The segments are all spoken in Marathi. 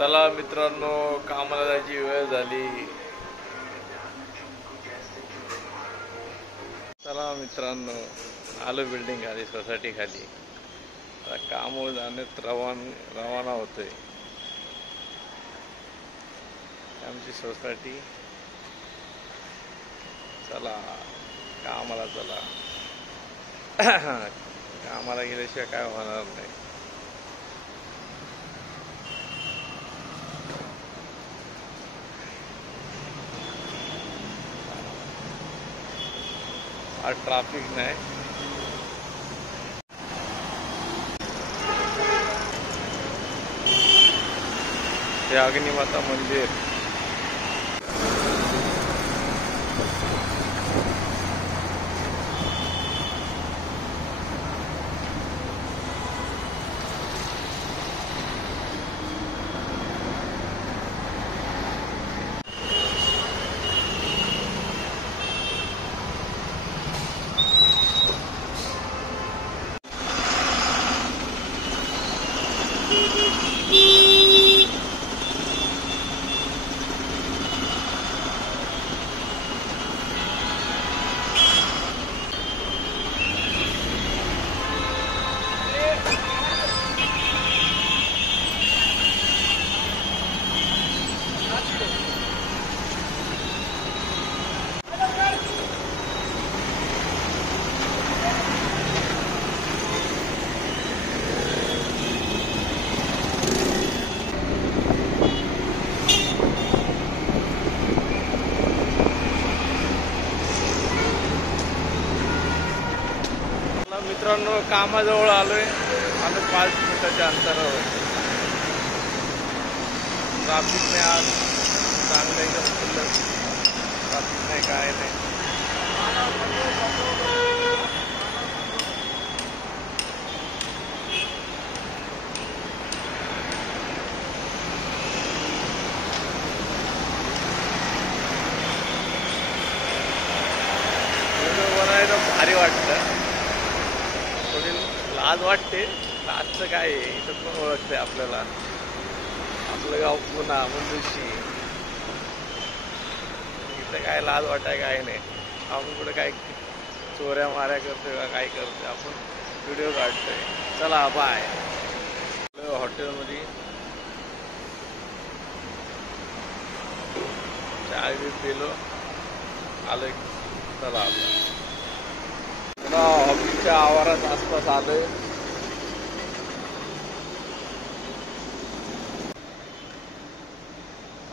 चला मित्रांनो, कामाला जायची वेळ झाली। चला मित्रांनो, आलो बिल्डिंग खाली, सोसायटी खाली। आता काम जाण्यात रवाना होतोय। आमची सोसायटी। चला कामाला चला। कामाला गेल्याशिवाय काय होणार नाही। आज ट्रॅफिक नाही। हे अग्निमाता मंदिर। मित्रांनो, कामाजवळ आलोय। आता 5 मिनिटाच्या अंतरावर। ट्रॅफिक नाही आज, चांगलं एकदम फुल ट्रॅफिक नाही, काय नाही। व्हिडिओ बनायला भारी वाटतं। थोडी लाज वाटते। लाजचं काय आहे, इथं पण ओळखते आपल्याला। आपलं गाव पुणा मुंबईशी। इथं काय लाज वाटाय काय नाही। आपण कुठं काय चोऱ्या माऱ्या करतोय का काय करतोय, आपण व्हिडिओ काढतोय। चला बाय। हॉटेलमध्ये चाय बी पिलो, आलोय। चला आता ऑफिसच्या आवारात आसपास आलोय।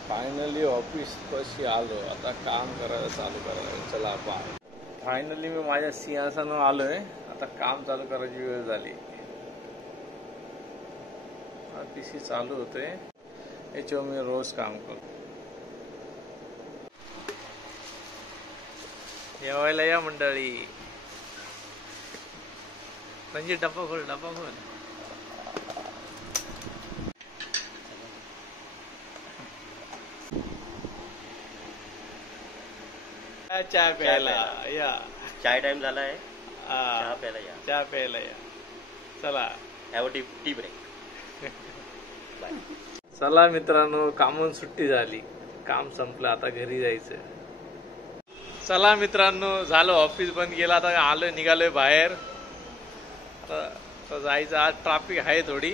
फायनली ऑफिस पाशी आलो। आता काम करायला चालू करायला। चला बाय। फायनली मी माझ्या सिंहासनावर आलोय। आता काम चालू करायची वेळ झाली। पीसी चालू होते, याच्यावर मी रोज काम करतो। जेवायला या मंडळी। म्हणजे डब्बा खोल, डब्बा खोल। चहा प्यायला या। चाय टाइम झाला आहे। चहा प्यायला या। चहा प्यायला या। चला हॅव टी ब्रेक। बाय। चला मित्रांनो, कामून सुट्टी झाली। काम संपलं, आता घरी जायचं। चला मित्रांनो, झालं ऑफिस बंद केलं। आता आलोय, निघालोय बाहेर। आता जायचं। आज ट्रॅफिक आहे थोडी।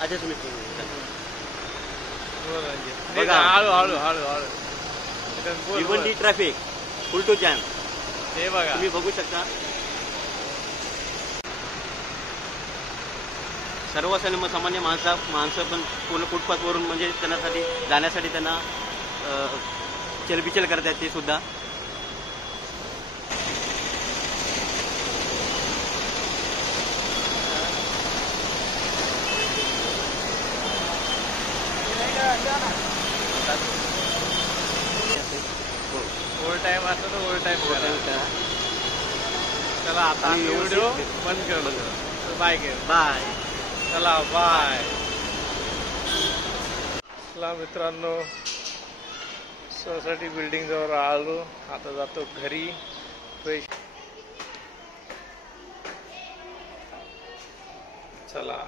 अच्छा, तुम्ही हळू हळू हळू हळू Bhiwandi traffic full to jam. हे बघा, तुम्ही बघू शकता। सर्वसामान्य माणसं पण पूर्ण फुटपाथवरून म्हणजे त्यांच्यासाठी जाण्यासाठी त्यांना चलबिचल करतात ते सुद्धा। ओव्हर टाइम असतो तर ओव्हर टाइम करा। चला आता व्हिडिओ बंद करतो। Bye bye. चला बाय। चला मित्रांनो, सोसायटी बिल्डिंग जवळ आलो। आता जातो घरी फ्रेश। चला।